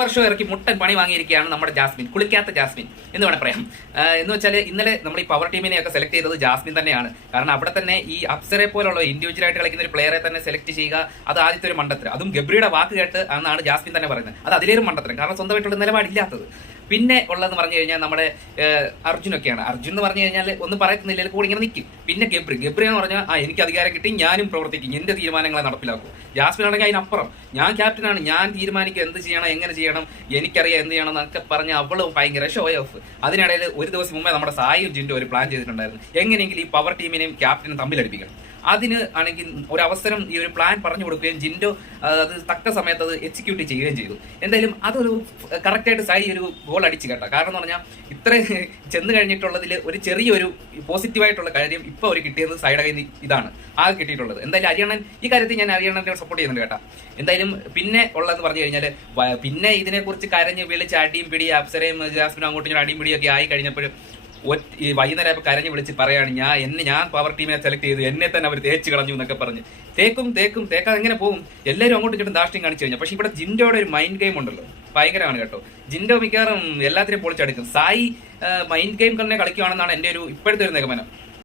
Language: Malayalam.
വർഷം ഇറക്കി മുട്ടൻ പണി വാങ്ങിയിരിക്കുകയാണ് നമ്മുടെ ജാസ്മിൻ, കുളിക്കാത്ത ജാസ്മിൻ എന്ന് വേണം പറയാം. എന്ന് വെച്ചാൽ ഇന്നലെ നമ്മൾ ഈ പവർ ടീമിനെയൊക്കെ സെലക്ട് ചെയ്തത് ജാസ്മിൻ തന്നെയാണ്. കാരണം അവിടെ തന്നെ ഈ അപ്സരെ പോലുള്ള ഇൻഡിവിജ്വൽ ആയിട്ട് കളിക്കുന്ന ഒരു പ്ലെയറെ തന്നെ സെലക്ട് ചെയ്യുക, അത് ആദ്യത്തെ ഒരു മണ്ടത്തരം. അതും ഗബ്രിയുടെ വാക്ക് കേട്ട് എന്നാണ് ജാസ്മിൻ തന്നെ പറയുന്നത്. അത് അതിലേലും മണ്ടത്തരം, കാരണം സ്വന്തമായിട്ടുള്ള നിലപാടില്ലാത്തത്. പിന്നെ ഉള്ളതെന്ന് പറഞ്ഞു കഴിഞ്ഞാൽ നമ്മുടെ അർജുനൊക്കെയാണ്. അർജുൻ എന്ന് പറഞ്ഞു കഴിഞ്ഞാൽ ഒന്നും പറയുന്നില്ല, കൂടി ഇങ്ങനെ നിൽക്കും. പിന്നെ ഗബ്രി എന്ന് പറഞ്ഞാൽ എനിക്ക് അധികാരം കിട്ടി, ഞാനും പ്രവർത്തിക്കും, എന്റെ തീരുമാനങ്ങളെ നടപ്പിലാക്കും. ജാസ്മിൻ ആണെങ്കിൽ അതിനപ്പുറം ഞാൻ ക്യാപ്റ്റനാണ്, ഞാൻ തീരുമാനിക്കും എന്ത് ചെയ്യണം, എങ്ങനെ ചെയ്യണം, എനിക്കറിയാം എന്ത് ചെയ്യണം എന്നൊക്കെ പറഞ്ഞ് അവള് ഭയങ്കര ഷോ ഓഫ്. അതിനിടയിൽ ഒരു ദിവസം മുമ്പേ നമ്മുടെ സായും ജിൻഡോ ഒരു പ്ലാൻ ചെയ്തിട്ടുണ്ടായിരുന്നു, എങ്ങനെയെങ്കിലും ഈ പവർ ടീമിനെയും ക്യാപ്റ്റനും തമ്മിലടിപ്പിക്കണം. അതിന് ആണെങ്കിൽ ഒരു അവസരം ഈ ഒരു പ്ലാൻ പറഞ്ഞു കൊടുക്കുകയും ജിൻഡോ അത് തക്ക സമയത്ത് അത് എക്സിക്യൂട്ട് ചെയ്യുകയും ചെയ്തു. എന്തായാലും അതൊരു കറക്റ്റായിട്ട് സായി ഒരു ഗോൾ അടിച്ചു കേട്ടോ. കാരണം എന്ന് പറഞ്ഞാൽ ഇത്ര ചെന്ന് കഴിഞ്ഞിട്ടുള്ളതിൽ ഒരു ചെറിയൊരു പോസിറ്റീവായിട്ടുള്ള കാര്യം ഇപ്പോൾ ഒരു കിട്ടിയത് സായിയുടെ കയ്യിൽ ഇതാണ് ആകെ കിട്ടിയിട്ടുള്ളത്. എന്തായാലും ഹരിയാണൻ ഈ കാര്യത്തിൽ ഞാൻ ഹരിയാണനെ സപ്പോർട്ട് ചെയ്യുന്നുണ്ട് കേട്ടോ. എന്തായാലും പിന്നെ ഉള്ളതെന്ന് പറഞ്ഞു കഴിഞ്ഞാൽ പിന്നെ ഇതിനെക്കുറിച്ച് കരഞ്ഞ് വിളിച്ച് അടിയും പിടി അപ്സരയും ജാസ്മിനും അങ്ങോട്ടും അടിയും പിടിയൊക്കെ ആയി കഴിഞ്ഞപ്പോൾ ഈ വൈകുന്നേരം കരഞ്ഞ് വിളിച്ച് പറയാണ് ഞാൻ പവർ ടീമിനെ സെലക്ട് ചെയ്തു, എന്നെ തന്നെ അവർ തേച്ച് കളഞ്ഞു എന്നൊക്കെ പറഞ്ഞ് തേക്കാതെ എങ്ങനെ പോകും? എല്ലാവരും അങ്ങോട്ടും ഇങ്ങോട്ടും ദാഷ്ട്യം കാണിച്ചു കഴിഞ്ഞാൽ. പക്ഷെ ഇവിടെ ജിൻഡോയുടെ ഒരു മൈൻഡ് ഗെയിം ഉണ്ടല്ലോ, ഭയങ്കരമാണ് കേട്ടോ. ജിൻഡോ മിക്കവാറും എല്ലാത്തിനെയും പൊളിച്ചെടുക്കും. സായി മൈൻഡ് ഗെയിം തന്നെ കളിക്കുകയാണെന്നാണ് എൻ്റെ ഒരു ഇപ്പോഴത്തെ ഒരു നിഗമനം.